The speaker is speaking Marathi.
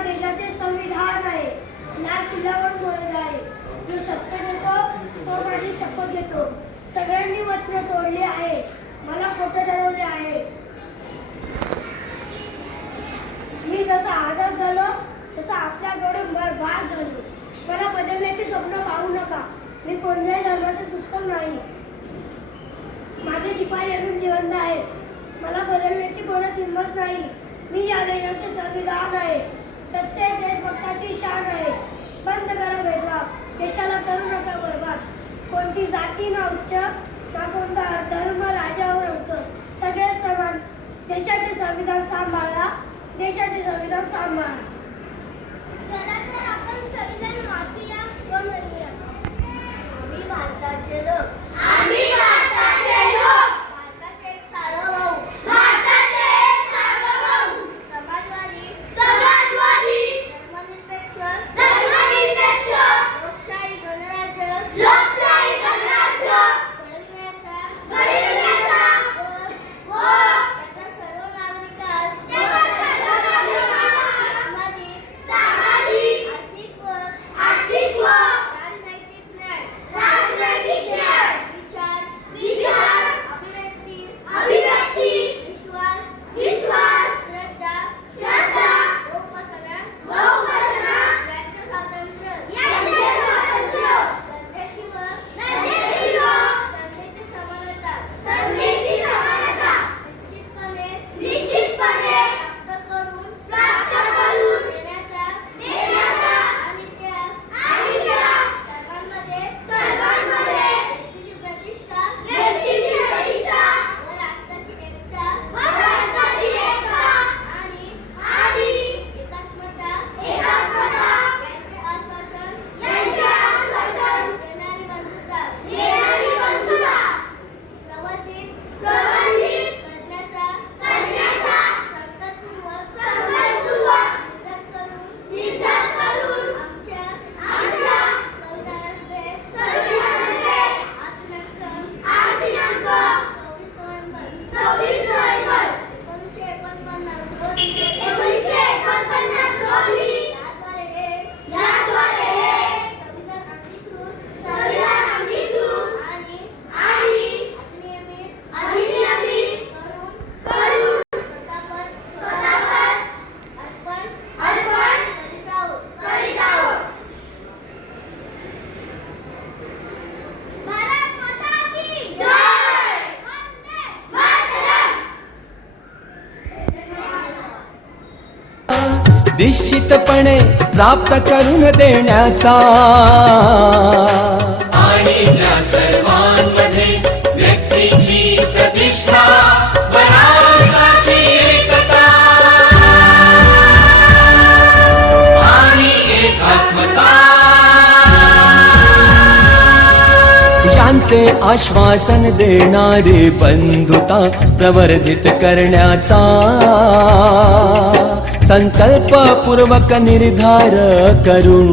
या देशाचे संविधान आहे. लाल किल्ल्यावर बोलले आहे. जो सत्य देतो तो माझी शपथ देतो. सगळ्यांनी वचने तोडली आहे. मला खोटं ठरवले आहे. मी जसा आजाद झालो तसा आपल्याकडून बरबाद झालो. मला बदलण्याचे स्वप्न पाहू नका. मी कोणत्याही धर्माचे दुश्मन नाही. माझे शिपाई अजून जिवंत आहेत. मला बदलण्याची कोणाच हिंमत नाही. मी या देशाचे संविधान आहे. प्रत्येक देशभक्ताची शान आहे. बंद करा भेदभाव. देशाला करू नका बरबाद. कोणती जाती ना उच्च ना कोणता धर्म राजावर अंक. सगळे समान. देशाचे संविधान सांभाळा. देशाचे संविधान सांभाळा. चला तर आपण संविधान वाचूया व म्हणूया. आम्ही भारताचे लोक. आम्ही भारताचे लोक. भारताचे एक सार्वभौम. भारताचे एक सार्वभौम. समाजवादी. समाजवादी. धर्मनिरपेक्ष. धर्मनिरपेक्ष. लोकशाही गणराज्य. लोकशाही गणराज्य. घडविण्याचा. घडविण्याचा. व त्याचा सर्व नागरिकांस. त्याचा सर्व नागरिकांस. सामाजिक. आर्थिक व राजनैतिक न्याय. राजनैतिक न्याय. विचार. अभिव्यक्ती. विश्वास. श्रद्धा. उपासना. यांचे स्वातंत्र्य. संधीची समानता. निश्चितपणे प्राप्त करून देण्याचा आणि त्या सर्वांमध्ये व्यक्तीची प्रतिष्ठा व राष्ट्राची एकता आणि एकात्मता यांचे आश्वासन देणारी बंधुता प्रवर्धित करण्याचा संकल्पपूर्वक निर्धार करून आमच्या संविधानाचे दिनांक 26 नोव्हेंबर 1949 रोजी याद्वारे हे संविधान अंगीकृत आणि अधिनियमित करून स्वतःवर अर्पण करीत आहोत. भारत माता की जय. वंदे मातरम. निश्चितपणे प्राप्त करून देण्याचा आणि त्या सर्वांमध्ये व्यक्तीची प्रतिष्ठा व राष्ट्राची एकता आणि एकात्मता यांचे आश्वासन देणारी बंधुता प्रवर्धित करण्याचा संकल्पपूर्वक निर्धार करून